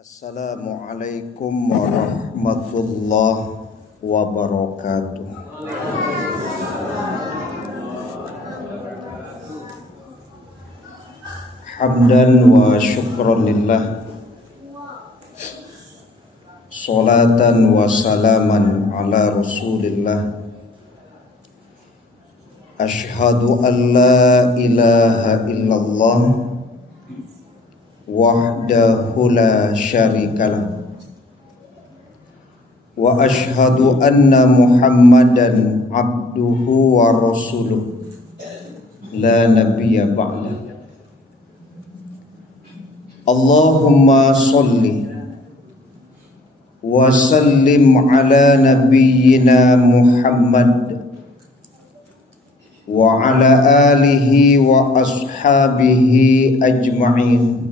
Assalamualaikum warahmatullahi wabarakatuh. Hamdan wa syukran lillah, salatan wa salaman ala rasulillah. Ashhadu an la ilaha illallah wahdahu la syarikalah wa ashhadu anna Muhammadan abduhu wa rasuluh la nabiyya ba'da. Allahumma salli wa sallim ala nabiyyina Muhammad wa ala alihi wa ashabihi ajma'in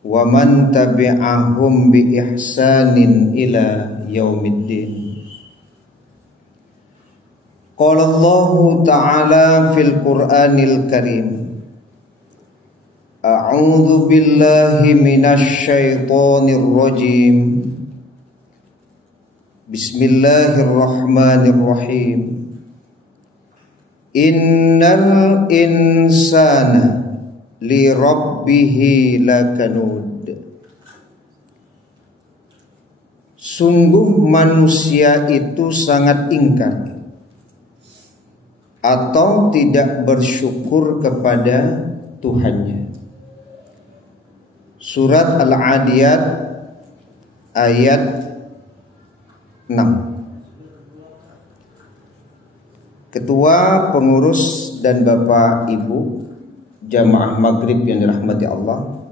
wa man tabi'ahum bi ihsanin ila yaumiddin. Qala Allah ta'ala fil Qur'anil Karim, a'udzu billahi minasy syaithanir rajim. Bismillahirrahmanirrahim. Innal insana li rabbihi lakanud. Sungguh manusia itu sangat ingkar atau tidak bersyukur kepada Tuhannya. Surat Al-Adiyat ayat 6. Ketua pengurus dan Bapak Ibu jamaah maghrib yang dirahmati Allah,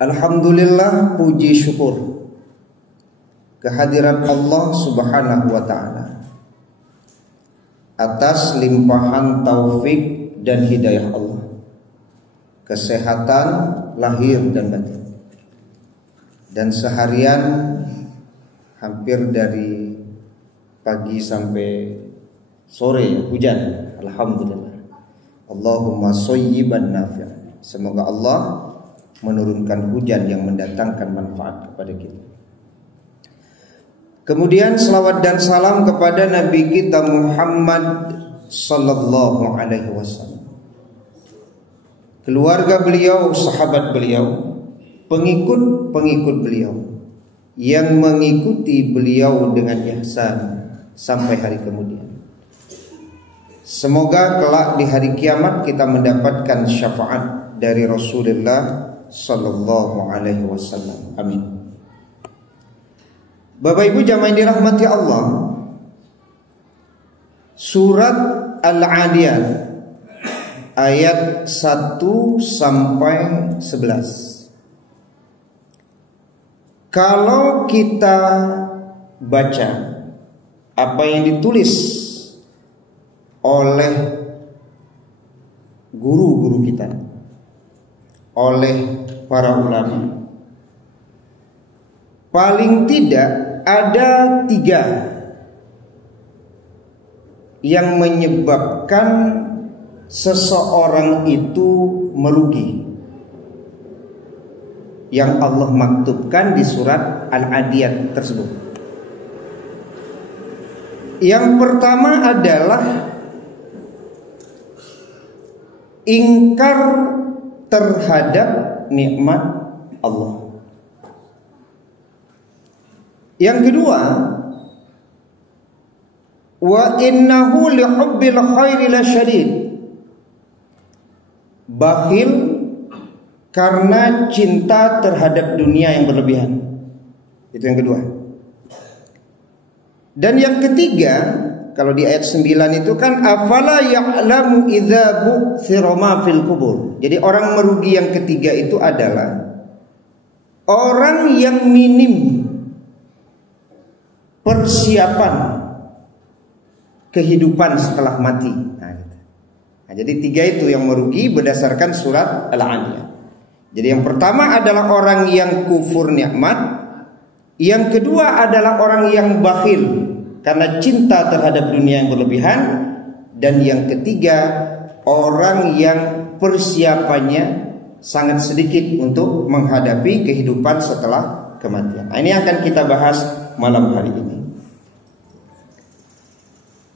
alhamdulillah, puji syukur kehadiran Allah subhanahu wa ta'ala atas limpahan taufik dan hidayah Allah, kesehatan lahir dan batin, dan seharian hampir dari pagi sampai sore hujan, alhamdulillah. Allahumma shayyiban nafi'an. Semoga Allah menurunkan hujan yang mendatangkan manfaat kepada kita. Kemudian selawat dan salam kepada Nabi kita Muhammad sallallahu alaihi wasallam, keluarga beliau, sahabat beliau, pengikut-pengikut beliau yang mengikuti beliau dengan ihsan sampai hari kemudian. Semoga kelak di hari kiamat kita mendapatkan syafaat dari Rasulullah sallallahu alaihi wasallam. Amin. Bapak Ibu jamaah yang dirahmati Allah, surat Al-Adiyat ayat 1 sampai 11. Kalau kita baca apa yang ditulis oleh guru-guru kita, oleh para ulama, paling tidak ada 3 yang menyebabkan seseorang itu merugi, yang Allah maktubkan di surat Al-Adiyat tersebut. Yang pertama adalah ingkar terhadap nikmat Allah. Yang kedua, wa innahu li hubbil khairi lasyadid, bakhil karena cinta terhadap dunia yang berlebihan. Itu yang kedua. Dan yang ketiga, kalau di ayat 9 itu kan afala ya'lamu idza bu'thira ma fil kubur. Jadi orang merugi yang ketiga itu adalah orang yang minim persiapan kehidupan setelah mati. Nah, jadi 3 itu yang merugi berdasarkan surat Al-Adiyat. Jadi yang pertama adalah orang yang kufur nikmat, yang kedua adalah orang yang bakhil karena cinta terhadap dunia yang berlebihan, dan yang ketiga orang yang persiapannya sangat sedikit untuk menghadapi kehidupan setelah kematian. Nah, ini akan kita bahas malam hari ini.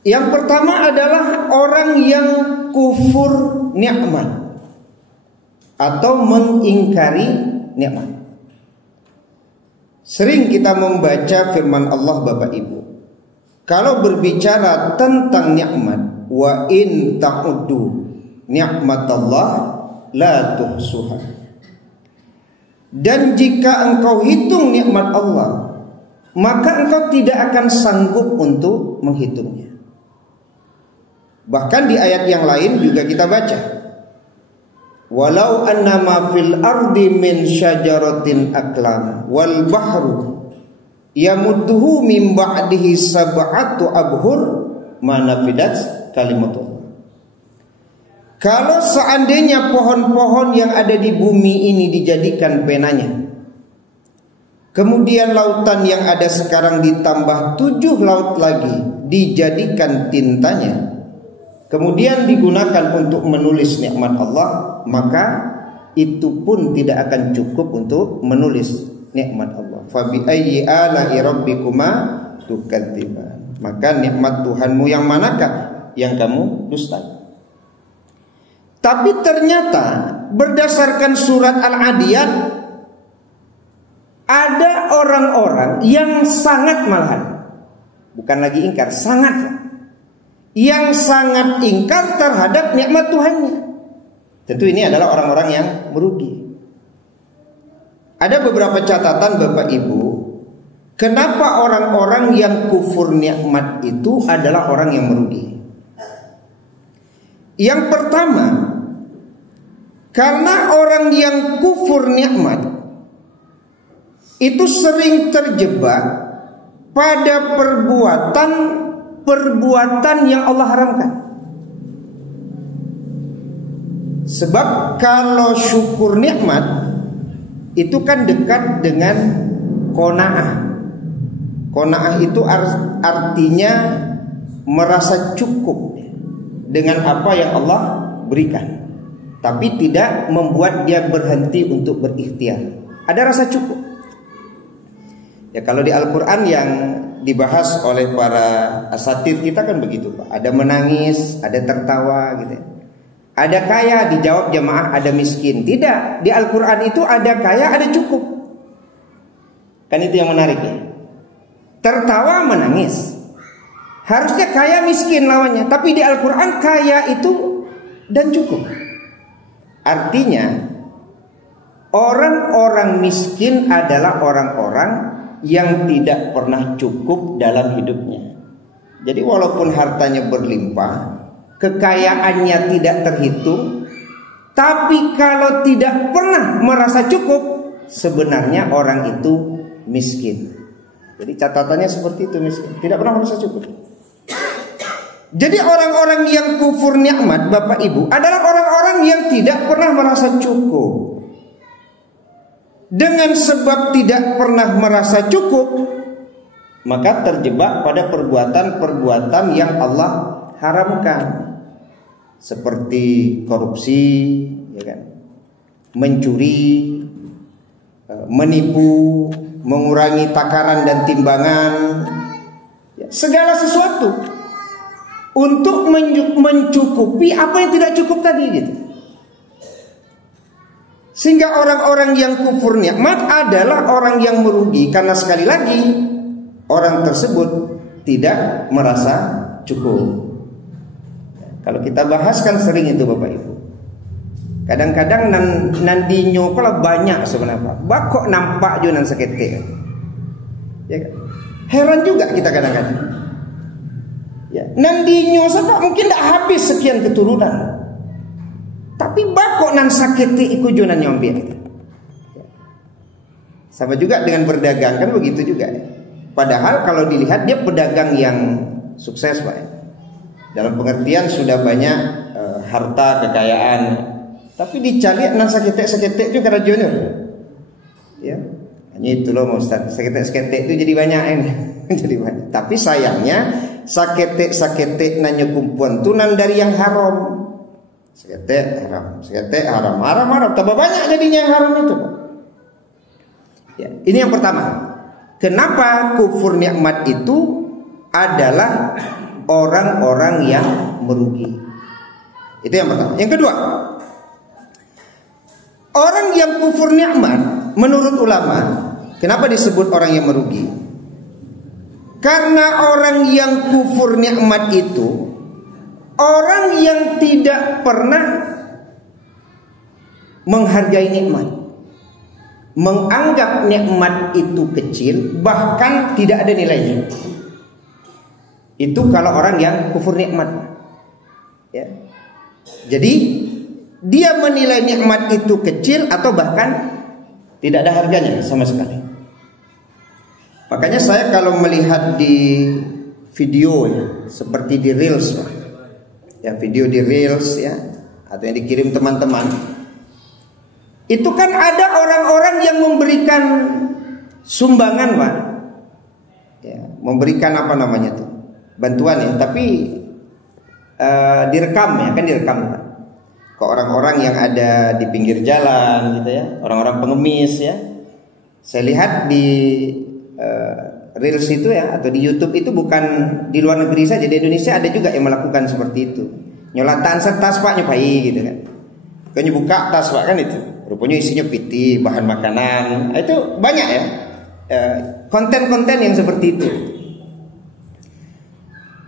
Yang pertama adalah orang yang kufur nikmat atau mengingkari nikmat. Sering kita membaca firman Allah Bapak Ibu. Kalau berbicara tentang nikmat, wa in ta'uddu nikmatallah la tuhsuha. Dan jika engkau hitung nikmat Allah, maka engkau tidak akan sanggup untuk menghitungnya. Bahkan di ayat yang lain juga kita baca, walau annama fil ardi min syajaratin aklam wal bahru yamudduhu min ba'dihi sab'atu abhur ma nafidat kalimatullah. Kalau seandainya pohon-pohon yang ada di bumi ini dijadikan penanya, kemudian lautan yang ada sekarang ditambah 7 laut lagi dijadikan tintanya, kemudian digunakan untuk menulis nikmat Allah, maka itu pun tidak akan cukup untuk menulis nikmat Allah. Fa bi ayyi ala'i rabbikuma tukadziban. Maka nikmat Tuhanmu yang manakah yang kamu dustai? Tapi ternyata berdasarkan surat Al-Adiyat, ada orang-orang yang sangat malahan, bukan lagi ingkar, sangat, yang sangat ingkar terhadap nikmat Tuhannya. Tentu ini adalah orang-orang yang merugi. Ada beberapa catatan Bapak Ibu, kenapa orang-orang yang kufur nikmat itu adalah orang yang merugi. Yang pertama, karena orang yang kufur nikmat itu sering terjebak pada perbuatan yang Allah haramkan. Sebab kalau syukur nikmat itu kan dekat dengan qanaah. Qanaah itu artinya merasa cukup dengan apa yang Allah berikan, tapi tidak membuat dia berhenti untuk berikhtiar. Ada rasa cukup. Ya, kalau di Al-Quran yang dibahas oleh para asatidz kita kan begitu, Pak. Ada menangis, ada tertawa gitu. Ada kaya, dijawab jamaah, ada miskin. Tidak, di Al-Quran itu ada kaya, ada cukup. Kan itu yang menarik ya. Tertawa, menangis. Harusnya kaya miskin lawannya, tapi di Al-Quran kaya itu dan cukup. Artinya orang-orang miskin adalah orang-orang yang tidak pernah cukup dalam hidupnya. Jadi walaupun hartanya berlimpah, kekayaannya tidak terhitung, tapi kalau tidak pernah merasa cukup, sebenarnya orang itu miskin. Jadi catatannya seperti itu, miskin, tidak pernah merasa cukup. Jadi orang-orang yang kufur nikmat Bapak Ibu adalah orang-orang yang tidak pernah merasa cukup. Dengan sebab tidak pernah merasa cukup, maka terjebak pada perbuatan-perbuatan yang Allah haramkan, seperti korupsi, ya kan? Mencuri, menipu, mengurangi takaran dan timbangan, ya, segala sesuatu untuk mencukupi apa yang tidak cukup tadi gitu. Sehingga orang-orang yang kufur nikmat adalah orang yang merugi, karena sekali lagi orang tersebut tidak merasa cukup. Kalau kita bahas kan sering itu Bapak Ibu. Kadang-kadang nandinyo kalau banyak sebenarnya, bakok nampak juga nan sekete. Ya, heran juga kita kadang-kadang. Ya, nandinyo saja mungkin tidak habis sekian keturunan. Tapi bakok nan sakiti iku jonan nyombi. Sama juga dengan berdagang kan begitu juga. Padahal kalau dilihat dia pedagang yang sukses Pak. Dalam pengertian sudah banyak harta kekayaan. Tapi dicari nan sakiti juga rajonya. Ya. Hanya itu loh Ustaz. Sakiti itu jadi banyak ini. Jadi banyak. Tapi sayangnya sakiti nan nyukumpuan tuh nan dari yang haram. Seketek haram, seketek haram, haram, tambah banyak jadinya yang haram itu. Ya, ini yang pertama. Kenapa kufur nikmat itu adalah orang-orang yang merugi? Itu yang pertama. Yang kedua, orang yang kufur nikmat menurut ulama, kenapa disebut orang yang merugi? Karena orang yang kufur nikmat itu orang yang tidak pernah menghargai nikmat, menganggap nikmat itu kecil, bahkan tidak ada nilainya. Itu kalau orang yang kufur nikmat, ya. Jadi dia menilai nikmat itu kecil atau bahkan tidak ada harganya sama sekali. Makanya saya kalau melihat di video ya, seperti di Reels, ya video di Reels ya, atau yang dikirim teman-teman, itu kan ada orang-orang yang memberikan sumbangan, Pak, ya, memberikan apa namanya tuh, bantuan ya, tapi direkam ya, kan direkam kan, ke orang-orang yang ada di pinggir jalan gitu ya, orang-orang pengemis ya. Saya lihat di Reels itu ya, atau di YouTube itu, bukan di luar negeri saja, di Indonesia ada juga yang melakukan seperti itu. Nyolatan tas Pak, nyobai gitu kan. Kayaknya buka tas Pak kan itu, rupanya isinya piti, bahan makanan. Nah, itu banyak ya konten-konten yang seperti itu.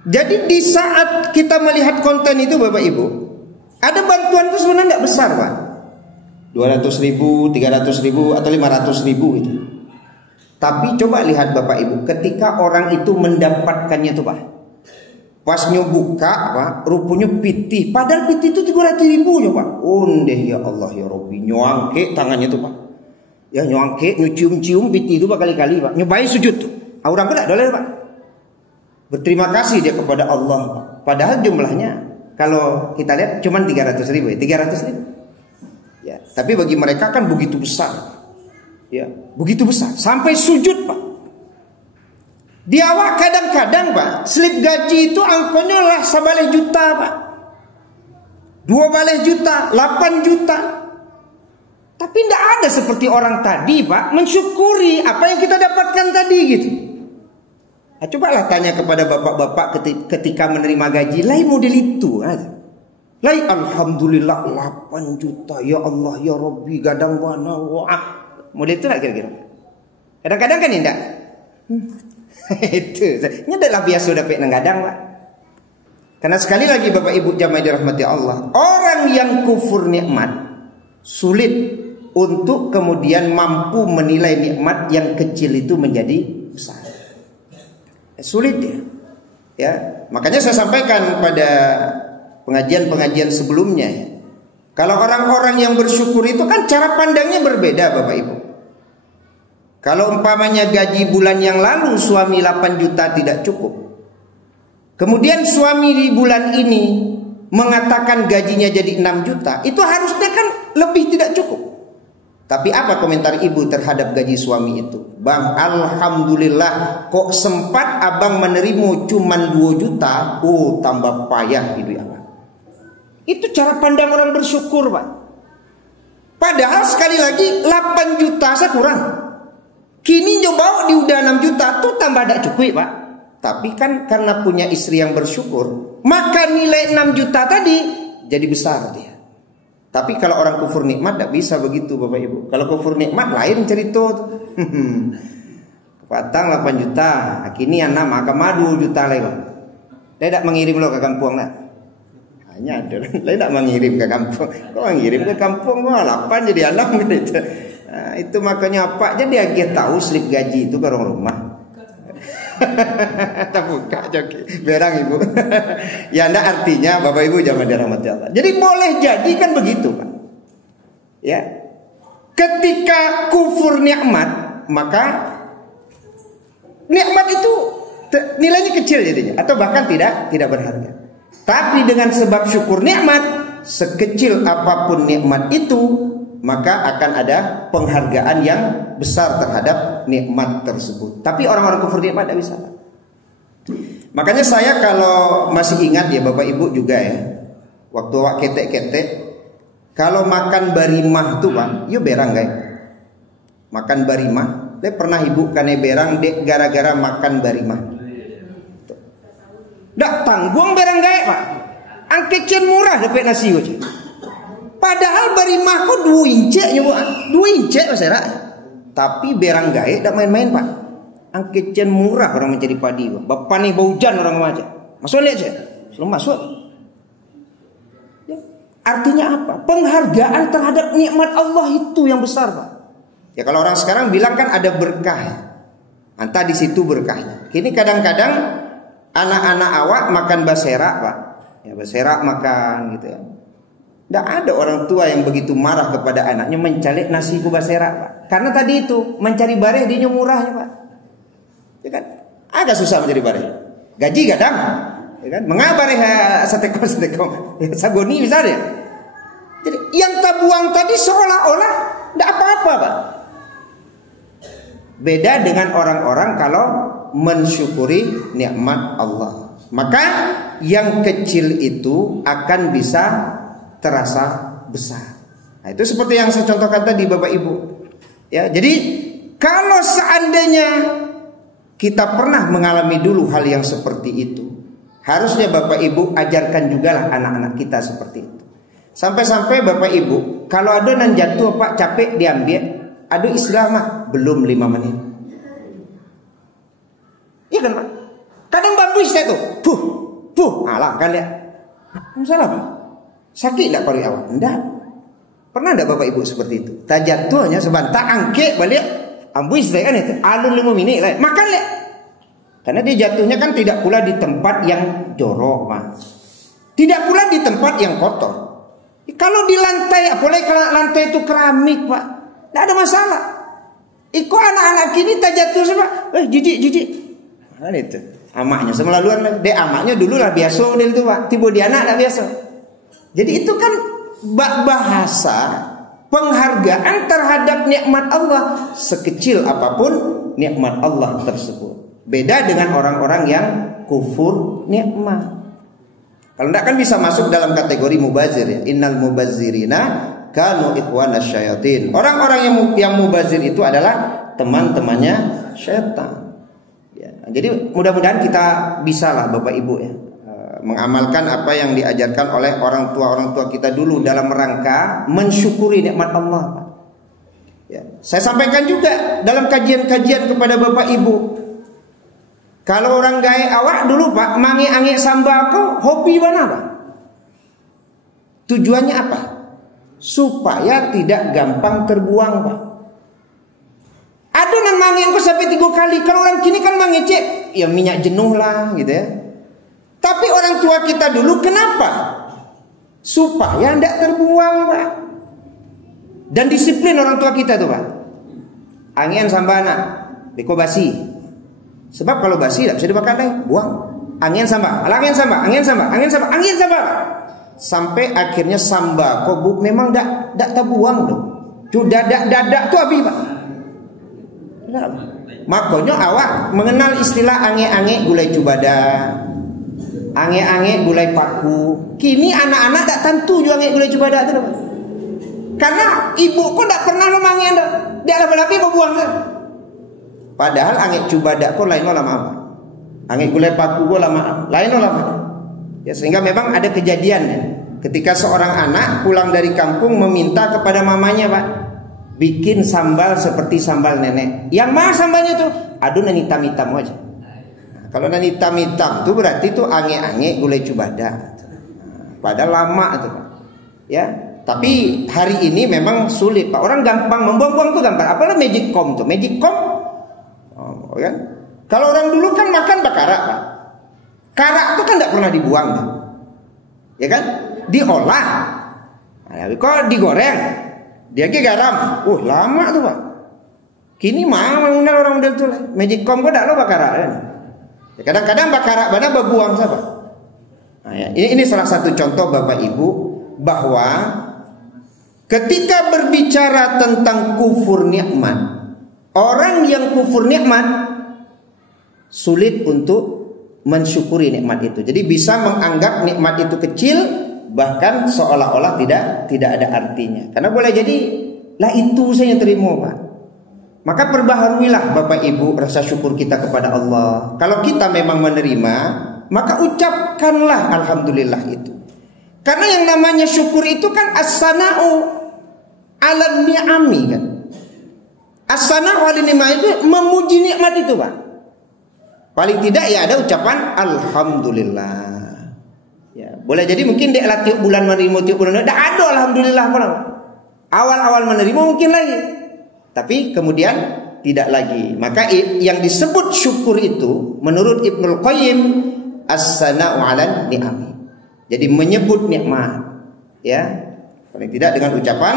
Jadi di saat kita melihat konten itu Bapak Ibu, ada bantuan itu sebenarnya tidak besar Pak, 200.000, 300.000 atau 500.000 itu. Tapi coba lihat Bapak Ibu, ketika orang itu mendapatkannya tuh Pak, pas nyobuka Pak, rupanya piti, padahal piti itu 300.000 Pak. Ondeh ya Allah ya Rabbi, nyuangke tangannya tuh Pak, ya nyuangke, nyucium-cium piti itu berkali-kali Pak, nyobain sujud tuh, orang kena doleh Pak, berterima kasih dia kepada Allah Pak. Padahal jumlahnya kalau kita lihat cuma 300.000 ya, 300.000 ya, tapi bagi mereka kan begitu besar. Ya, begitu besar sampai sujud Pak. Di awak kadang-kadang Pak, slip gaji itu angkonya lah 1 juta Pak, 2 juta, 8 juta. Tapi tidak ada seperti orang tadi Pak, mensyukuri apa yang kita dapatkan tadi gitu. Nah, cobalah tanya kepada bapak-bapak ketika menerima gaji, lain model itu aja. Lain alhamdulillah 8 juta, ya Allah ya Rabbi, gadang wana wah. Model itu lah kira-kira. Kadang-kadang kan tidak. Itu. Ini adalah biasa dapat nenggadang Pak. Karena sekali lagi Bapak Ibu jamaah dirahmati Allah, orang yang kufur nikmat sulit untuk kemudian mampu menilai nikmat yang kecil itu menjadi besar. Sulit dia. Ya, makanya saya sampaikan pada pengajian-pengajian sebelumnya ya. Kalau orang-orang yang bersyukur itu kan cara pandangnya berbeda Bapak Ibu. Kalau umpamanya gaji bulan yang lalu suami 8 juta tidak cukup, kemudian suami di bulan ini mengatakan gajinya jadi 6 juta, itu harusnya kan lebih tidak cukup. Tapi apa komentar ibu terhadap gaji suami itu? Bang, alhamdulillah kok sempat abang menerima cuma 2 juta, oh tambah payah hidup abang. Itu cara pandang orang bersyukur Pak. Padahal sekali lagi 8 juta saya kurang, kini nyoba di udah 6 juta tuh tambah tidak cukup Pak. Tapi kan karena punya istri yang bersyukur, maka nilai 6 juta tadi jadi besar dia. Tapi kalau orang kufur nikmat tidak bisa begitu Bapak Ibu. Kalau kufur nikmat lain cerita. Patang 8 juta, kini yang 6 maka 2 juta lagi Pak. Dia tidak mengirim lo ke kampung lah. Hanya ada, dia tidak mengirim ke kampung. Kok mengirim ke kampung? Wah 8 jadi 6 gitu. Nah, itu makanya apa? Jadi dia tahu slip gaji itu ke orang rumah. Tak buka joki, berang ibu. Ya anda artinya Bapak Ibu jangan dirahmati Allah. Jadi boleh jadi kan begitu Pak. Ya, ketika kufur nikmat, maka nikmat itu nilainya kecil jadinya, atau bahkan tidak berharga. Tapi dengan sebab syukur nikmat, sekecil apapun nikmat itu, maka akan ada penghargaan yang besar terhadap nikmat tersebut. Tapi orang-orang kufur nikmat tidak bisa. Makanya saya kalau masih ingat ya Bapak Ibu juga ya, Waktu awak ketek-ketek, kalau makan barimah tuh Pak, yo berang guys. Makan barimah, le pernah ibu kane berang dek gara-gara makan barimah. Dak tanggung berang guys Pak. Angkecen murah dapat nasi aja. Padahal barimah kok 2 inci nya Bu. 2 inci masyarakat. Tapi berang guys dak main-main Pak. Angkecen murah orang mencari padi. Bapak nih bau hujan orang aja. Masuk lihat aja. Belum masuk. Artinya apa? Penghargaan terhadap nikmat Allah itu yang besar Pak. Ya kalau orang sekarang bilang kan ada berkah. Entah di situ berkahnya. Kini kadang-kadang anak-anak awak makan basera Pak. Ya basera makan gitu ya. Tidak ada orang tua yang begitu marah kepada anaknya mencalik nasi ku basera Pak. Karena tadi itu mencari bareh di murahnya Pak. Ya kan? Agak susah mencari bareh. Gaji kadang. Ya kan? Mengapa nih setekong sagoni misalnya. Jadi yang terbuang tadi seolah-olah tidak apa-apa Pak. Beda dengan orang-orang kalau mensyukuri nikmat Allah. Maka yang kecil itu akan bisa terasa besar. Nah, itu seperti yang saya contohkan tadi Bapak Ibu. Ya, jadi kalau seandainya kita pernah mengalami dulu hal yang seperti itu, harusnya Bapak Ibu ajarkan jugalah anak-anak kita seperti itu. Sampai-sampai Bapak Ibu, kalau adonan jatuh Pak capek diambil, aduh istilah mah belum 5 menit. Iya kan Pak? Kadang bambu istilah tuh, alah kan ya. Masalah Pak? Sakit tak pari awak? Enggak. Pernah enggak Bapak Ibu seperti itu? Tak jatuhnya sebentar angke balik, ambu istilah kan itu, alun 5 menit lah, makan lah. Karena dia jatuhnya kan tidak pula di tempat yang jorok Pak. Tidak pula di tempat yang kotor. Kalau di lantai, apalagi kalau lantai itu keramik Pak, tidak ada masalah. Iko anak-anak kini tak jatuh sebab, jijik. Nah itu, amaknya semelaluan, deh amaknya dulu lah biasa dia itu Pak, tiba di anak tak biasa. Jadi itu kan bahasa penghargaan terhadap nikmat Allah sekecil apapun nikmat Allah tersebut. Beda dengan orang-orang yang kufur nikmat. Kalau tidak kan bisa masuk dalam kategori mubazir ya. Innal mubazzirina kanu ikhwanasy syayatin. Orang-orang yang mubazir itu adalah teman-temannya syaitan. Ya, jadi mudah-mudahan kita bisalah Bapak Ibu ya mengamalkan apa yang diajarkan oleh orang tua kita dulu dalam rangka mensyukuri nikmat Allah. Ya, saya sampaikan juga dalam kajian-kajian kepada Bapak Ibu. Kalau orang gaya awak dulu Pak, mangi-angi sambako, hobi mana Pak? Tujuannya apa? Supaya tidak gampang terbuang Pak. Adonan mangi aku sampai 3 kali. Kalau orang kini kan mangi cek, ya minyak jenuh lah gitu ya. Tapi orang tua kita dulu kenapa? Supaya tidak terbuang Pak. Dan disiplin orang tua kita tuh Pak. Angian sambana, beko basi. Sebab kalau basi tidak bisa dimakan lagi, buang. Angin samba. Sampai akhirnya sambako memang tidak terbuang dong. Dadak tuh habis Pak. Makanya awak mengenal istilah ange-ange gulai cubada, ange-ange gulai paku. Kini anak-anak tak tentu juga ange gulai cubada itu Pak. Karena ibu kok tidak pernah memangi anda. Dia apa-apa buang kan. Padahal angin cubada kok lain lama apa? Angin gulai paku kok lama lain lama. Ya sehingga memang ada kejadian ya. Ketika seorang anak pulang dari kampung meminta kepada mamanya Pak, bikin sambal seperti sambal nenek. Yang mana sambalnya tuh? Aduh nan hitam-hitam aja. Nah, kalau nan hitam-hitam tuh berarti tuh ange-ange gulai cubada. Padahal lama tuh Pak. Ya. Tapi hari ini memang sulit Pak. Orang gampang membuang-buang tuh gampang. Apalagi magicom tuh. Magicom kan? Kalau orang dulu kan makan bakarak Pak. Karak itu kan tidak pernah dibuang Pak. Ya kan? Diolah. Nah, kok digoreng? Dia ke garam. Lama tuh Pak. Kini mah mengenal orang model tuh. Magicom kok tidak lo bakarak kan? Ya, kadang-kadang bakarak mana berbuang siapa? Nah, ya. Ini salah satu contoh Bapak Ibu bahwa ketika berbicara tentang kufur nikmat, orang yang kufur nikmat sulit untuk mensyukuri nikmat itu. Jadi bisa menganggap nikmat itu kecil bahkan seolah-olah tidak ada artinya. Karena boleh jadi lah itu saya terima, Pak. Maka perbaharuilah Bapak Ibu rasa syukur kita kepada Allah. Kalau kita memang menerima, maka ucapkanlah alhamdulillah itu. Karena yang namanya syukur itu kan as-sana'u 'alan ni'ami kan. As-sana'u 'alan ni'ami itu memuji nikmat itu, Pak. Paling tidak ya ada ucapan alhamdulillah. Ya, boleh jadi mungkin dia lah tiap bulan menerima tiap bulan. Dah ada alhamdulillah Pak. Awal-awal menerima mungkin lagi. Tapi kemudian tidak lagi. Maka yang disebut syukur itu menurut Ibnul Qayyim as-sana'u 'alan ni'ami. Jadi menyebut nikmat, ya, paling tidak dengan ucapan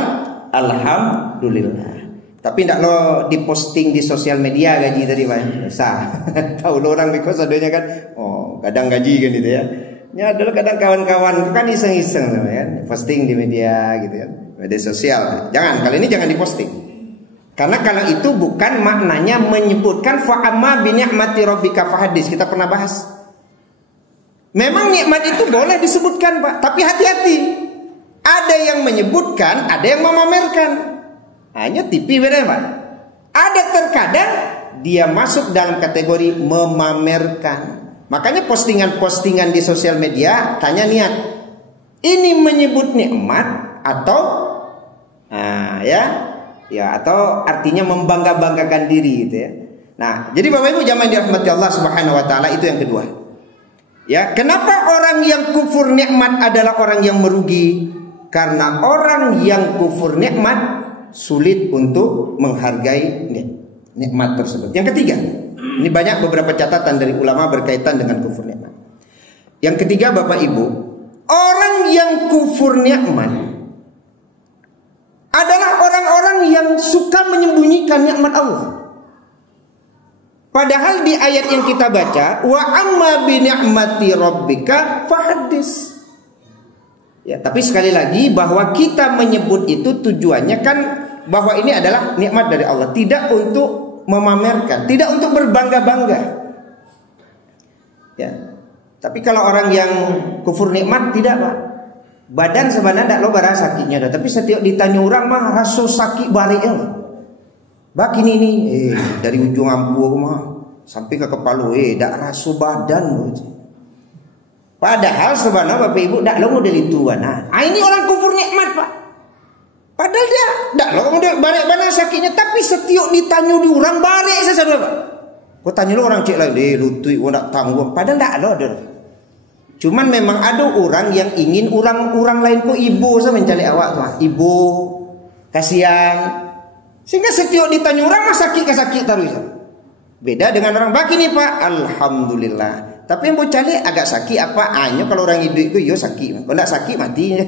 alhamdulillah. Tapi tidak lo diposting di sosial media gaji tadi Pak. Sah. Tahu lo orang because adanya kan, oh kadang gaji kan gitu ya. Ya dulu kadang kawan-kawan kan iseng-iseng ya, posting di media gitu ya, media sosial. Jangan, kali ini jangan diposting. Karena kalau itu bukan maknanya menyebutkan fa'amma bi ni'mati rabbika fahadis. Kita pernah bahas. Memang nikmat itu boleh disebutkan, Pak, tapi hati-hati. Ada yang menyebutkan, ada yang memamerkan. Hanya tipi beda, Pak. Ada terkadang dia masuk dalam kategori memamerkan. Makanya postingan-postingan di sosial media tanya niat. Ini menyebut nikmat atau atau artinya membangga-banggakan diri gitu ya. Nah, jadi Bapak Ibu jamaah dirahmati Allah Subhanahu wa taala, itu yang kedua. Ya, kenapa orang yang kufur nikmat adalah orang yang merugi? Karena orang yang kufur nikmat sulit untuk menghargai nikmat tersebut. Yang ketiga, ini banyak beberapa catatan dari ulama berkaitan dengan kufur nikmat. Yang ketiga Bapak Ibu, orang yang kufur nikmat adalah orang-orang yang suka menyembunyikan nikmat Allah. Padahal di ayat yang kita baca, wa amma bi ni'mati rabbika fahaddis. Ya, tapi sekali lagi bahwa kita menyebut itu tujuannya kan bahwa ini adalah nikmat dari Allah, tidak untuk memamerkan, tidak untuk berbangga-bangga. Ya. Tapi kalau orang yang kufur nikmat tidak, Pak. Badan sebenarnya tidak lo barang sakitnya dah, tapi setiap ditanya orang mah rasa sakit baliknya. Bak ini dari ujung ampuh mah sampai ke kepala dak rasa badan. Padahal sebenarnya Bapak Ibu dak lo model itu ini orang kufur nikmat, Pak. Padahal dia dak lo model balik mana sakitnya, tapi setiap ditanya di orang balik saja, Pak. Kau tanya lo orang cek lagi lutui nak tanggung, padahal dak lo ada. Cuman memang ada orang yang ingin orang lain kok ibu saya mencari awak tuh, ibu kasihan. Sehingga setiap ditanya orang mah sakit terus. Beda dengan orang baki nih, Pak. Alhamdulillah. Tapi yang mau cari agak sakit apa? Hanya kalau orang hidup itu yo sakit. Kalau tidak sakit mati.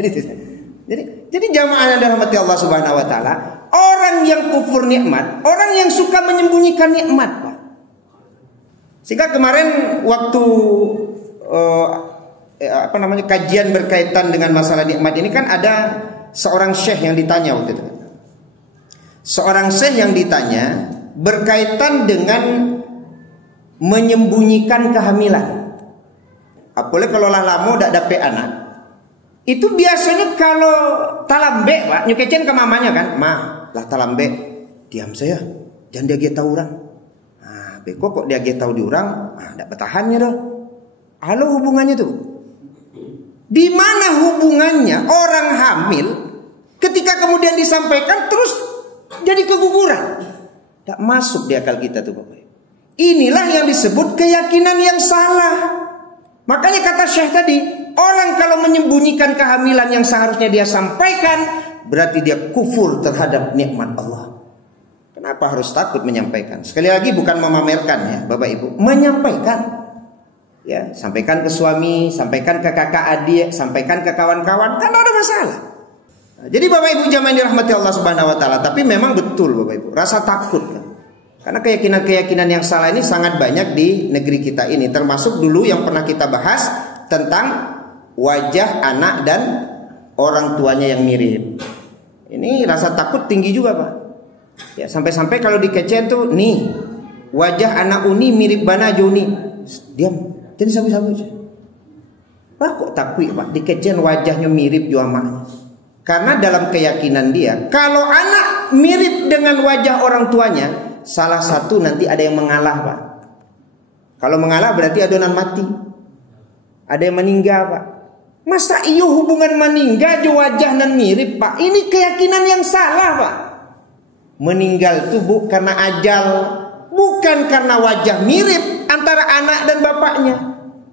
Jadi jamaah yang dirahmati Allah Subhanahu wa taala, orang yang kufur nikmat, orang yang suka menyembunyikan nikmat, Pak. Sehingga kemarin waktu kajian berkaitan dengan masalah nikmat ini kan ada seorang syekh yang ditanya waktu itu. Seorang syekh yang ditanya berkaitan dengan menyembunyikan kehamilan. Apalagi kalau lah lama tidak dapat anak. Itu biasanya kalau talambe, Pak, nyukecen ke mamanya kan, lah talambe, diam saya, jangan dia tahu orang. Beko kok dia tahu di orang, tidak bertahannya dah. Halo hubungannya tuh. Di mana hubungannya orang hamil ketika kemudian disampaikan terus jadi keguguran? Tak masuk di akal kita tuh, Bapak. Inilah yang disebut keyakinan yang salah. Makanya kata Syekh tadi, orang kalau menyembunyikan kehamilan yang seharusnya dia sampaikan, berarti dia kufur terhadap nikmat Allah. Kenapa harus takut menyampaikan? Sekali lagi bukan memamerkan ya, Bapak Ibu, menyampaikan. Ya, sampaikan ke suami, sampaikan ke kakak adik, sampaikan ke kawan-kawan, kan ada masalah. Jadi Bapak Ibu jamaah dirahmati Allah Subhanahu wa taala, tapi memang betul Bapak Ibu, rasa takut kan. Karena keyakinan-keyakinan yang salah ini sangat banyak di negeri kita ini, termasuk dulu yang pernah kita bahas tentang wajah anak dan orang tuanya yang mirip. Ini rasa takut tinggi juga, Pak. Ya, sampai-sampai kalau dikecen tuh, nih, wajah anak Uni mirip Bana Joni. Diam, jadi sabu-sabu aja. Pak kok takwi Pak, dikejen wajahnya mirip jo amaknya. Karena dalam keyakinan dia, kalau anak mirip dengan wajah orang tuanya, salah satu nanti ada yang mengalah Pak. Kalau mengalah berarti adonan mati, ada yang meninggal Pak. Masa iyo hubungan meninggal jo wajah nan mirip Pak? Ini keyakinan yang salah Pak. Meninggal itu karena ajal, bukan karena wajah mirip antara anak dan bapaknya,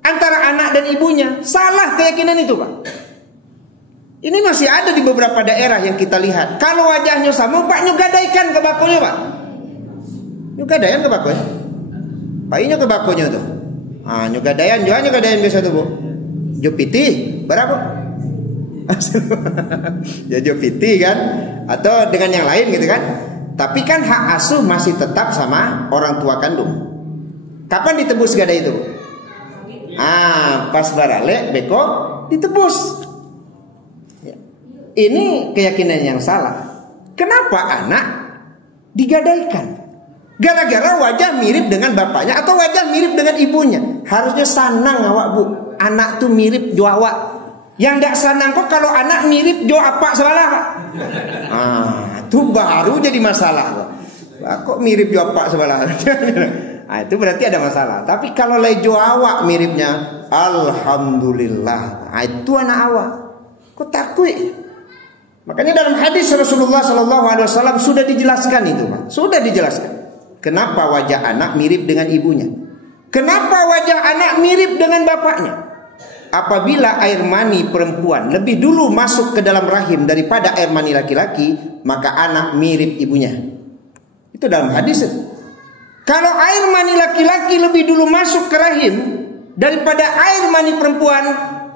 antara anak dan ibunya. Salah keyakinan itu Pak. Ini masih ada di beberapa daerah yang kita lihat. Kalau wajahnya sama Pak, nyugadaikan ke bakonya Pak. Nyugadaian ke bakonya. Pak ini ke bakonya tuh. Nyugadaian biasa tuh Bu. Jopiti berapa? Ya Jopiti kan, atau dengan yang lain gitu kan. Tapi kan hak asuh masih tetap sama orang tua kandung. Kapan ditebus gada itu? Pas barale beko ditebus. Ini keyakinan yang salah. Kenapa anak digadaikan? Gara-gara wajah mirip dengan bapaknya atau wajah mirip dengan ibunya. Harusnya sanang awak Bu, anak tuh mirip jo awak. Yang ndak sanang kok kalau anak mirip jo apa salah Pak. Itu baru jadi masalah. Kok mirip jo apa salah. Itu berarti ada masalah. Tapi kalau lejo awak miripnya, alhamdulillah. Itu anak awak. Kok takut? Makanya dalam hadis Rasulullah SAW sudah dijelaskan itu Pak. Sudah dijelaskan. Kenapa wajah anak mirip dengan ibunya? Kenapa wajah anak mirip dengan bapaknya? Apabila air mani perempuan lebih dulu masuk ke dalam rahim daripada air mani laki-laki, maka anak mirip ibunya. Itu dalam hadis itu. Kalau air mani laki-laki lebih dulu masuk ke rahim daripada air mani perempuan,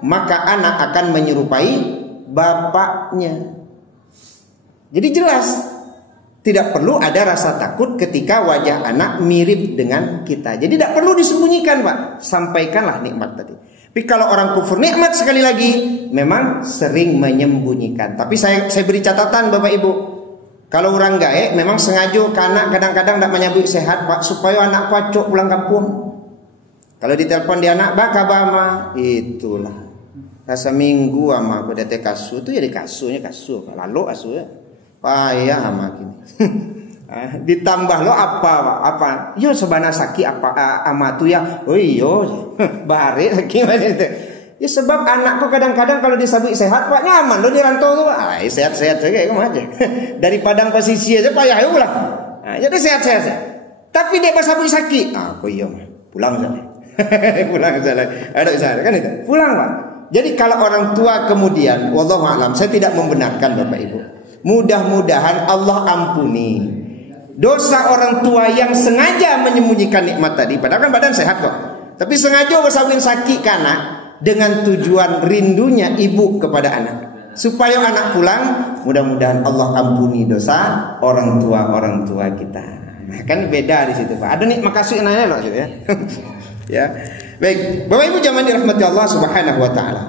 maka anak akan menyerupai bapaknya. Jadi jelas, tidak perlu ada rasa takut ketika wajah anak mirip dengan kita. Jadi tidak perlu disembunyikan Pak. Sampaikanlah nikmat tadi. Tapi kalau orang kufur nikmat, sekali lagi memang sering menyembunyikan. Tapi saya beri catatan Bapak Ibu. Kalau orang gaek memang sengaja karena kadang-kadang tidak menyambut sehat Pak, supaya anak pacok pulang kampung. Kalau ditelepon dia anak baka bama, itulah. Rasa minggu ama pada kasu itu ya di kasunya kasu. Lalu kasu ya. Payah makin. Ditambah lo apa? Yo sebana saki apa ama tu ya. Oh iyo bare saki macam itu. Ya sebab anakku kadang-kadang kalau disabui sehat Pak nyaman lo di rantau tu Pak. Sehat-sehat saja kayak aja. Dari padang pesisir aja payah ya ulah. Jadi sehat-sehat. Tapi dia pas sabui sakit. Aku iyo pulang saja. Pulang saja. Ada saya kan itu. Pulang Pak. Jadi kalau orang tua kemudian wallahu a'lam, saya tidak membenarkan Bapak Ibu. Mudah-mudahan Allah ampuni dosa orang tua yang sengaja menyembunyikan nikmat tadi. Padahal kan badan sehat kok. Tapi sengaja bersawin sakit karena dengan tujuan rindunya ibu kepada anak. Supaya anak pulang, mudah-mudahan Allah ampuni dosa orang tua kita. Nah, kan beda di situ Pak. Ada nih makasih nanya loh ya. Ya. Baik, Bapak Ibu jamaah dirahmati Allah Subhanahu wa taala.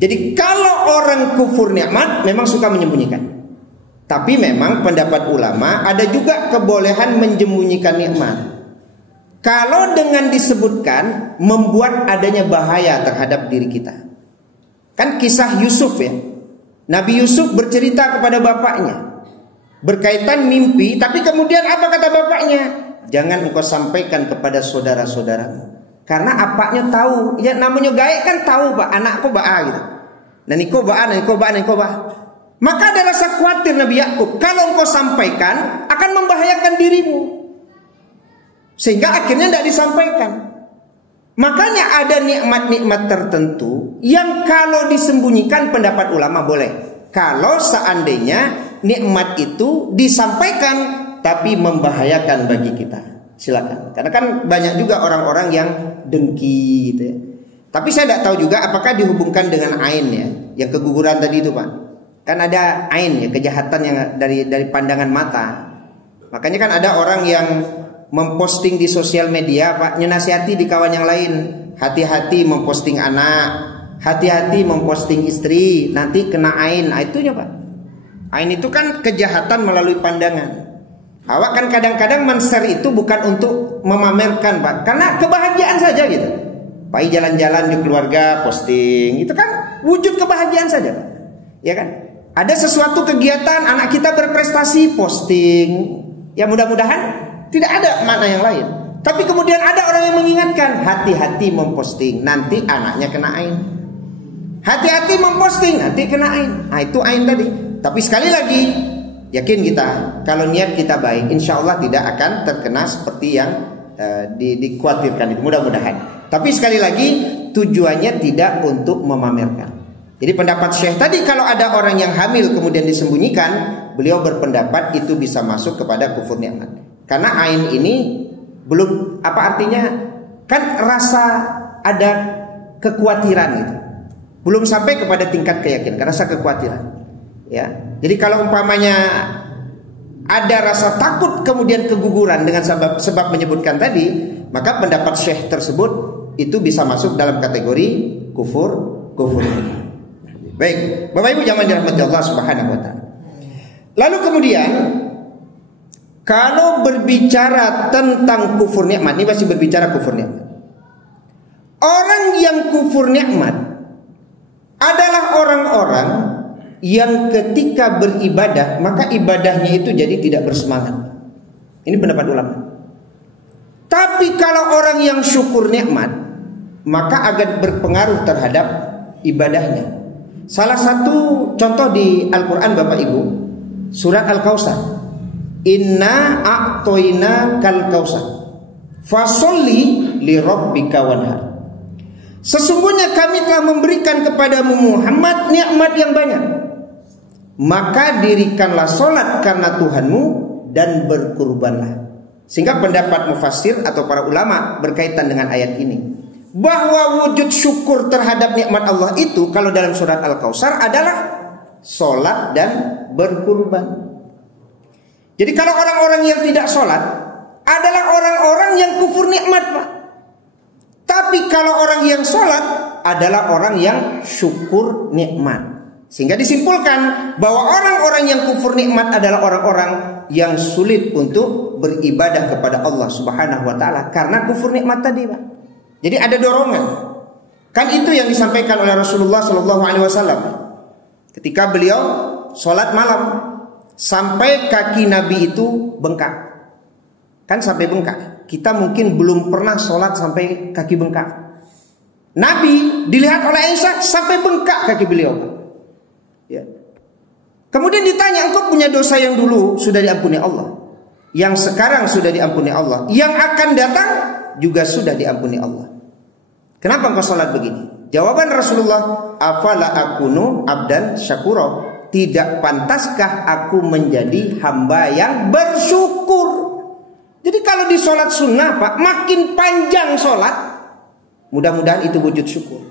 Jadi kalau orang kufur nikmat memang suka menyembunyikan. Tapi memang pendapat ulama ada juga kebolehan menyembunyikan nikmat. Kalau dengan disebutkan membuat adanya bahaya terhadap diri kita. Kan kisah Yusuf ya. Nabi Yusuf bercerita kepada bapaknya berkaitan mimpi, tapi kemudian apa kata bapaknya? Jangan engkau sampaikan kepada saudara-saudaramu. Karena apaknya tahu, ya namanya gaek kan tahu Pak, anakku ba'a gitu. Nah niko ba'a. Maka ada rasa khawatir Nabi Yakub, kalau engkau sampaikan akan membahayakan dirimu. Sehingga akhirnya tidak disampaikan. Makanya ada nikmat-nikmat tertentu yang kalau disembunyikan pendapat ulama boleh. Kalau seandainya nikmat itu disampaikan tapi membahayakan bagi kita. Silakan. Karena kan banyak juga orang-orang yang dengki gitu ya. Tapi saya tidak tahu juga apakah dihubungkan dengan ain ya, yang keguguran tadi itu Pak. Kan ada ain ya, kejahatan yang dari pandangan mata. Makanya kan ada orang yang memposting di sosial media Pak, nyenasihati di kawan yang lain. Hati-hati memposting anak, hati-hati memposting istri, nanti kena ain. Nah, itunya Pak. Ain itu kan kejahatan melalui pandangan. Awak kan kadang-kadang men-share itu bukan untuk memamerkan Pak, karena kebahagiaan saja gitu. Pai jalan-jalan di keluarga posting, itu kan wujud kebahagiaan saja, ya kan? Ada sesuatu kegiatan anak kita berprestasi posting, ya mudah-mudahan tidak ada makna yang lain. Tapi kemudian ada orang yang mengingatkan, hati-hati memposting, nanti anaknya kena ain. Hati-hati memposting, nanti kena ain. Nah itu ain tadi. Tapi sekali lagi, yakin kita, kalau niat kita baik, insya Allah tidak akan terkena seperti yang dikhawatirkan itu, mudah-mudahan. Tapi sekali lagi tujuannya tidak untuk memamerkan. Jadi pendapat Syekh tadi, kalau ada orang yang hamil kemudian disembunyikan, beliau berpendapat itu bisa masuk kepada kufur nikmat. Karena ain ini belum, apa artinya, kan rasa ada kekhawatiran itu, belum sampai kepada tingkat keyakinan, rasa kekhawatiran. Ya, jadi kalau umpamanya ada rasa takut kemudian keguguran dengan sebab menyebutkan tadi, maka pendapat Syekh tersebut itu bisa masuk dalam kategori kufur. Baik, Bapak Ibu jamaah dirahmati Allah Subhanahu wa taala. Lalu kemudian kalau berbicara tentang kufur nikmat, ini masih berbicara kufur nikmat. Orang yang kufur nikmat adalah orang-orang yang ketika beribadah maka ibadahnya itu jadi tidak bersemangat. Ini pendapat ulama. Tapi kalau orang yang syukur nikmat maka akan berpengaruh terhadap ibadahnya. Salah satu contoh di Al-Quran Bapak Ibu, surat Al-Kautsar. Inna a'toina kal kautsar fasolli li rabbika wanhar. Sesungguhnya kami telah memberikan kepadamu Muhammad nikmat yang banyak, maka dirikanlah solat karena Tuhanmu dan berkurbanlah. Sehingga pendapat mufassir atau para ulama berkaitan dengan ayat ini, bahwa wujud syukur terhadap nikmat Allah itu kalau dalam surat Al-Kautsar adalah solat dan berkurban. Jadi kalau orang-orang yang tidak solat adalah orang-orang yang kufur nikmat, Pak. Tapi kalau orang yang solat adalah orang yang syukur nikmat. Sehingga disimpulkan bahwa orang-orang yang kufur nikmat adalah orang-orang yang sulit untuk beribadah kepada Allah Subhanahu wa taala karena kufur nikmat tadi, Pak. Jadi ada dorongan. Kan itu yang disampaikan oleh Rasulullah sallallahu alaihi wasallam ketika beliau salat malam sampai kaki Nabi itu bengkak. Kan sampai bengkak. Kita mungkin belum pernah salat sampai kaki bengkak. Nabi dilihat oleh Aisyah sampai bengkak kaki beliau. Ya. Kemudian ditanya, engkau punya dosa yang dulu sudah diampuni Allah, yang sekarang sudah diampuni Allah, yang akan datang juga sudah diampuni Allah. Kenapa engkau salat begini? Jawaban Rasulullah, afala akunu abdan syakura. Tidak pantaskah aku menjadi hamba yang bersyukur? Jadi kalau di salat sunnah, Pak, makin panjang salat, mudah-mudahan itu wujud syukur.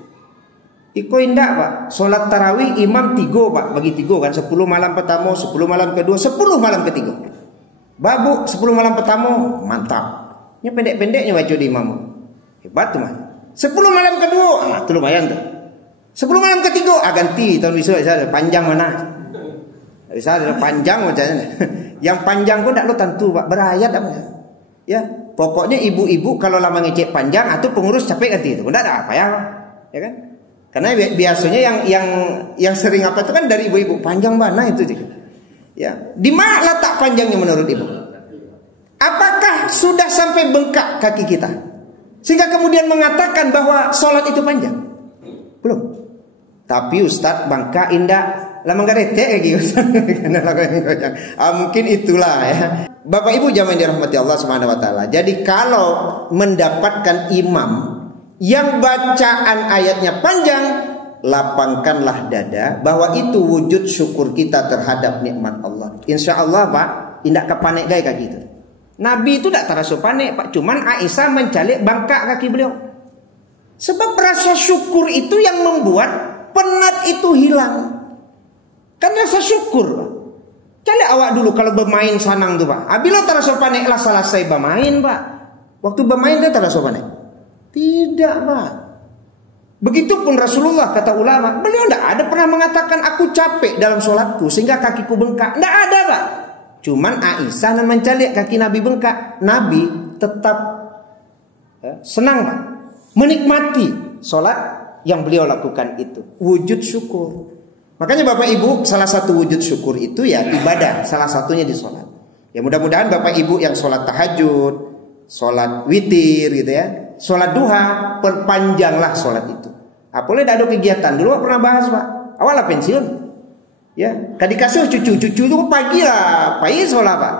Iko indah, Pak, salat tarawih imam 3, Pak, bagi 3 kan, 10 malam pertama, 10 malam kedua, 10 malam ketiga. Babu 10 malam pertama, mantap. Ini pendek-pendeknya baca di imam. Hebat tuh, Mas. 10 malam kedua, itu lumayan tuh. 10 malam ketiga, ganti tahun besok saya panjang mana? Bisa ada panjang macamnya. Yang panjang pun tak lo tentu, Pak, berayat apa? Ya, pokoknya ibu-ibu kalau lama ngecek panjang atau pengurus capek ganti itu. Enggak ada apa ya, Pak. Ya kan? Karena biasanya yang sering apa itu kan dari ibu-ibu, panjang mana itu juga. Ya, di mana letak panjangnya menurut ibu? Apakah sudah sampai bengkak kaki kita sehingga kemudian mengatakan bahwa sholat itu panjang? Belum. Tapi Ustadz bangka indah lama ngarete gitu. Mungkin itulah ya. Bapak Ibu jamaah yang dirahmati Allah Subhanahu wa taala. Jadi kalau mendapatkan imam yang bacaan ayatnya panjang, lapangkanlah dada bahwa itu wujud syukur kita terhadap nikmat Allah. Insya Allah, Pak, tidak kepanek gaya kaki itu. Nabi itu tidak terasa panik, Pak. Cuman Aisyah mencalik bangkak kaki beliau. Sebab rasa syukur itu yang membuat penat itu hilang. Kan rasa syukur, Pak. Calik awak dulu kalau bermain sanang tuh, Pak. Abilo terasa panik lah selesai bermain, Pak. Waktu bermain dia terasa panik. Tidak, Pak. Begitupun Rasulullah, kata ulama, beliau tidak ada pernah mengatakan aku capek dalam sholatku sehingga kakiku bengkak. Tidak ada, Pak. Cuman Aisyah mencalik kaki Nabi bengkak. Nabi tetap senang, Pak. menikmati sholat yang beliau lakukan itu. Wujud syukur. Makanya Bapak Ibu, salah satu wujud syukur itu ya ibadah. Salah satunya di sholat. Ya mudah-mudahan Bapak Ibu yang sholat tahajud, sholat witir gitu ya, sholat duha, perpanjanglah sholat itu. Boleh ada kegiatan. Dulu pernah bahas Pak, awalnya pensiun. Ya, tadi kasih cucu itu pagi lah, pagi sholat Pak.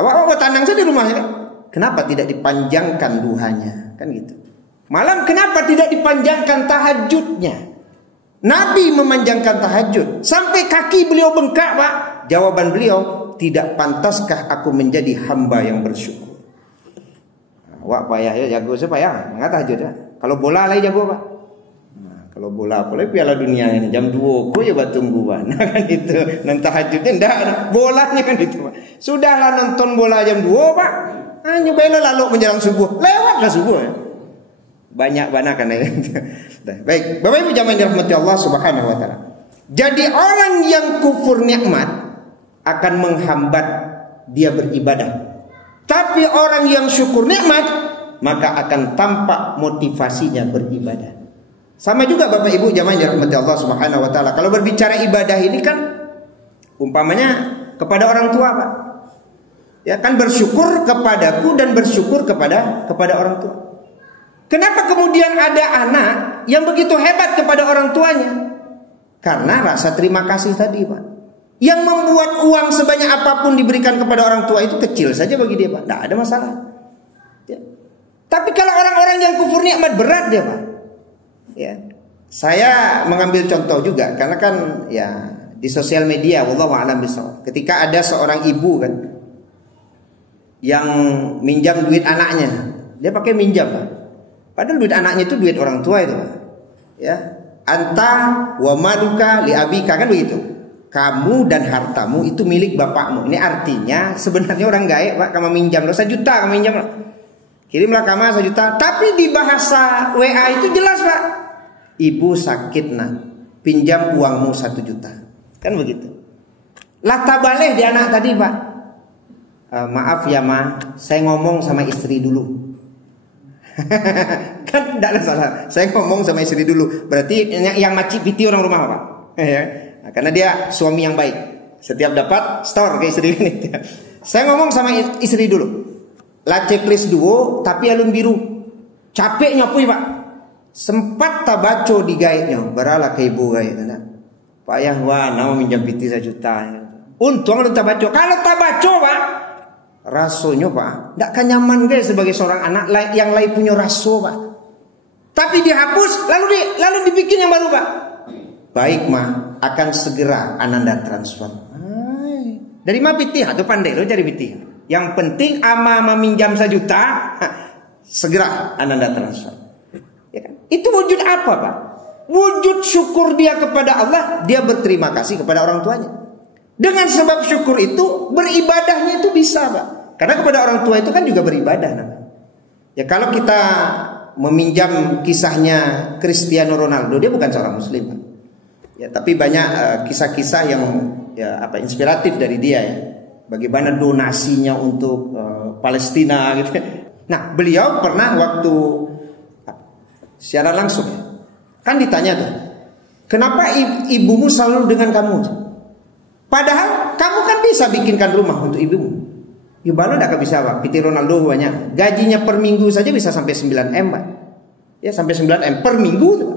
Awak tandang saja di rumahnya kan? Kenapa tidak dipanjangkan duhanya? Kan gitu. Malam kenapa tidak dipanjangkan tahajudnya? Nabi memanjangkan tahajud sampai kaki beliau bengkak Pak. Jawaban beliau, tidak pantaskah aku menjadi hamba yang bersyukur? Wak payah ya jago supaya nggak tahajud ya. Kalau bola lagi jago Pak. Kalau bola boleh Piala Dunia ini jam 2 kok ya tunggu Pak. Nah kan itu nonton tahajudnya enggak bolanya kan itu Pak. Sudahlah nonton bola jam 2 Pak. Nyobain lalu menjelang subuh. Lewatlah subuh ya. Banyak kan ya. Baik, Bapak Ibu jamaah dirahmati Allah Subhanahu wa taala. Jadi orang yang kufur nikmat akan menghambat dia beribadah. Tapi orang yang syukur nikmat maka akan tampak motivasinya beribadah. Sama juga Bapak Ibu jamaah dirahmati Allah Subhanahu wa taala. Kalau berbicara ibadah ini kan umpamanya kepada orang tua Pak. Ya kan bersyukur kepadaku dan bersyukur kepada orang tua. Kenapa kemudian ada anak yang begitu hebat kepada orang tuanya? Karena rasa terima kasih tadi Pak. Yang membuat uang sebanyak apapun diberikan kepada orang tua itu kecil saja bagi dia Pak. Tidak ada masalah ya. Tapi kalau orang-orang yang kufur nikmat berat dia Pak ya. Saya mengambil contoh juga karena kan ya di sosial media wallahu a'lam bishawab. Ketika ada seorang ibu kan yang minjam duit anaknya, dia pakai minjam Pak. Padahal duit anaknya itu duit orang tua itu Pak. Ya, anta wa maluka li abika kan begitu. Kamu dan hartamu itu milik bapakmu. Ini artinya sebenarnya orang gaek Pak, kamu minjam lo 1 juta kamu minjam lo. Kirimlah kamu 1 juta. Tapi di bahasa WA itu jelas Pak. Ibu sakit nak, pinjam uangmu 1 juta. Kan begitu. Lata balik di anak tadi Pak. Maaf ya Ma, saya ngomong sama istri dulu. Kan tidak ada salah. Saya ngomong sama istri dulu. Berarti yang macik piti orang rumah Pak. Ya. Nah, karena dia suami yang baik. Setiap dapat store ke istri ini. Saya ngomong sama istri dulu. La checklist duo tapi alun biru. Capek nyapui Pak. Sempat tabaco di gaitnya. Beralah ke ibu gait. Payah wah, nama minjam piti 1 juta. Untung alun tabaco. Kalau tabaco Pak, rasonya Pak, tidak kan nyaman guys sebagai seorang anak yang lain punya raso Pak. Tapi dihapus lalu dibikin yang baru Pak. Baik Ma, akan segera Ananda transfer. Dari mana piti? Atau pandai lo cari piti. Yang penting ama meminjam 1 juta, segera Ananda transfer. Ya kan? Itu wujud apa Pak? Wujud syukur dia kepada Allah, dia berterima kasih kepada orang tuanya. Dengan sebab syukur itu beribadahnya itu bisa Pak. Karena kepada orang tua itu kan juga beribadah namanya. Ya kalau kita meminjam kisahnya Cristiano Ronaldo, dia bukan seorang muslim Pak. Ya tapi banyak kisah-kisah yang ya inspiratif dari dia ya. Bagaimana donasinya untuk Palestina gitu. Nah, beliau pernah waktu secara langsung ya, kan ditanya tuh, kenapa ibumu selalu dengan kamu? Padahal kamu kan bisa bikinkan rumah untuk ibumu. Ya baru tidak bisa Pak. Piti Ronaldo banyak. Gajinya per minggu saja bisa sampai 9M Pak. Ya sampai 9M per minggu tuh.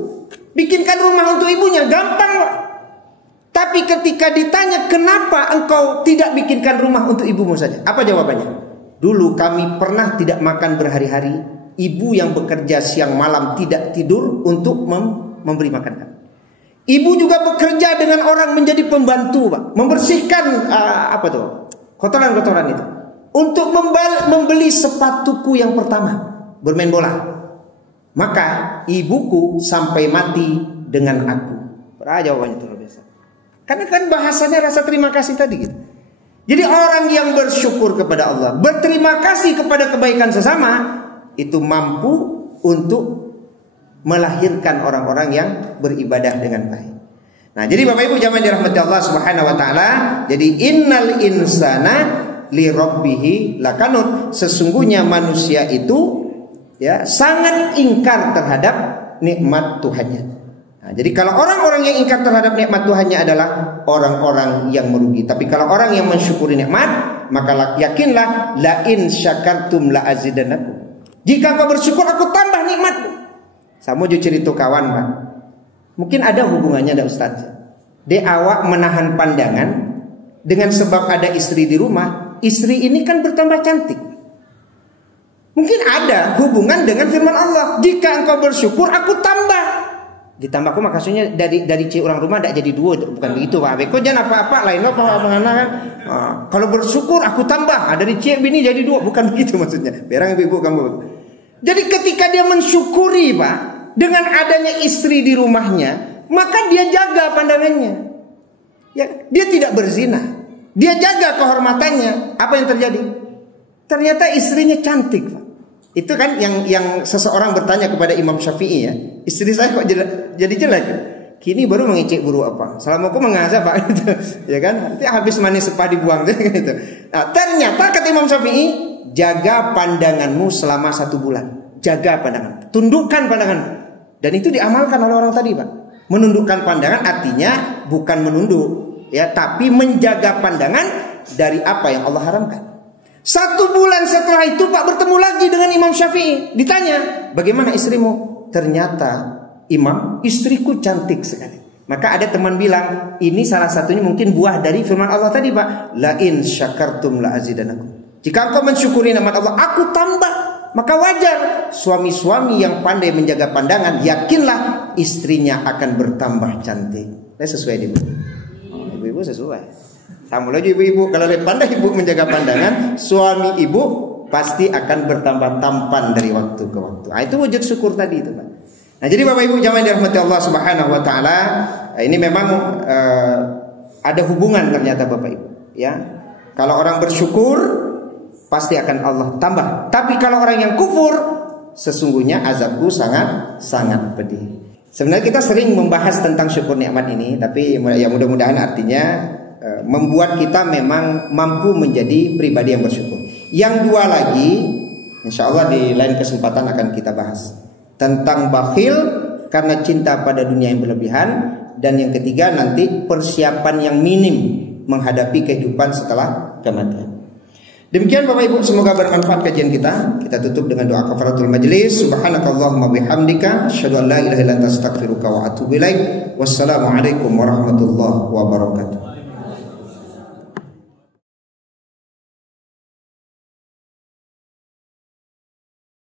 Bikinkan rumah untuk ibunya gampang Pak. Tapi ketika ditanya kenapa engkau tidak bikinkan rumah untuk ibumu saja? Apa jawabannya? Dulu kami pernah tidak makan berhari-hari. Ibu yang bekerja siang malam tidak tidur untuk memberi makan kami. Ibu juga bekerja dengan orang menjadi pembantu Pak. Membersihkan kotoran-kotoran itu. Untuk membeli sepatuku yang pertama bermain bola. Maka ibuku sampai mati dengan aku. Jawabannya itu luar biasa. Karena kan bahasanya rasa terima kasih tadi gitu. Jadi orang yang bersyukur kepada Allah, berterima kasih kepada kebaikan sesama, itu mampu untuk melahirkan orang-orang yang beribadah dengan baik. Nah, jadi Bapak Ibu jamaah dirahmati Allah Subhanahu wa taala, jadi innal insana li rabbih lakanut, sesungguhnya manusia itu ya, sangat ingkar terhadap nikmat Tuhannya. Nah, jadi kalau orang-orang yang ingkar terhadap nikmat Tuhannya adalah orang-orang yang merugi. Tapi kalau orang yang mensyukuri nikmat, maka yakinlah la in syakartum la azidannakum. Jika kau bersyukur aku tambah nikmatku. Sama jo cerita kawan, Pak. Mungkin ada hubungannya ada Ustaz. Dia awak menahan pandangan dengan sebab ada istri di rumah. Istri ini kan bertambah cantik. Mungkin ada hubungan dengan firman Allah. Jika engkau bersyukur aku tambah. Ditambahku maksudnya dari cik orang rumah tidak jadi dua, bukan begitu Pak. Beko jangan apa-apa lain apa kan. Kalau bersyukur aku tambah, dari cik bini jadi dua, bukan begitu maksudnya. Berang ibu kamu. Jadi ketika dia mensyukuri Pak dengan adanya istri di rumahnya, maka dia jaga pandangannya. Ya, dia tidak berzina. Dia jaga kehormatannya. Apa yang terjadi? Ternyata istrinya cantik Pak. Itu kan yang seseorang bertanya kepada Imam Syafi'i ya, istri saya kok jadi jelek? Kini baru mengicik buru apa? Selama aku mengazab Pak, gitu. Ya kan? Nanti habis manis sepah dibuang gitu. Nah, ternyata kata Imam Syafi'i, jaga pandanganmu selama 1 bulan. Jaga pandangan, tundukkan pandangan. Dan itu diamalkan oleh orang tadi Pak. Menundukkan pandangan artinya bukan menunduk, ya, tapi menjaga pandangan dari apa yang Allah haramkan. 1 bulan setelah itu Pak bertemu lagi dengan Imam Syafi'i. Ditanya, bagaimana istrimu? Ternyata Imam, istriku cantik sekali. Maka ada teman bilang, ini salah satunya mungkin buah dari firman Allah tadi Pak. La in syakartum la azidannakum. Jika engkau mensyukuri nikmat Allah, aku tambah. Maka wajar suami-suami yang pandai menjaga pandangan, yakinlah istrinya akan bertambah cantik. Sesuai ibu. Ibu-ibu sesuai. Sama lagi ibu-ibu, kalau pandai ibu menjaga pandangan, suami ibu pasti akan bertambah tampan dari waktu ke waktu. Nah, itu wujud syukur tadi itu Pak. Nah, jadi Bapak Ibu jamaah dirahmati Allah Subhanahu wa taala, ini memang ada hubungan ternyata Bapak Ibu, ya. Kalau orang bersyukur pasti akan Allah tambah. Tapi kalau orang yang kufur, sesungguhnya azabku sangat pedih. Sebenarnya kita sering membahas tentang syukur nikmat ini, tapi ya mudah-mudahan artinya membuat kita memang mampu menjadi pribadi yang bersyukur. Yang dua lagi, insya Allah di lain kesempatan akan kita bahas tentang bakhil karena cinta pada dunia yang berlebihan. Dan yang ketiga nanti persiapan yang minim menghadapi kehidupan setelah kematian. Demikian Bapak Ibu, semoga bermanfaat kajian kita. Kita tutup dengan doa kafaratul majlis. Subhanakallahumma bihamdika asyhadu an la ilaha illa anta astaghfiruka wa atubu ilaik. Wassalamualaikum warahmatullahi wabarakatuh.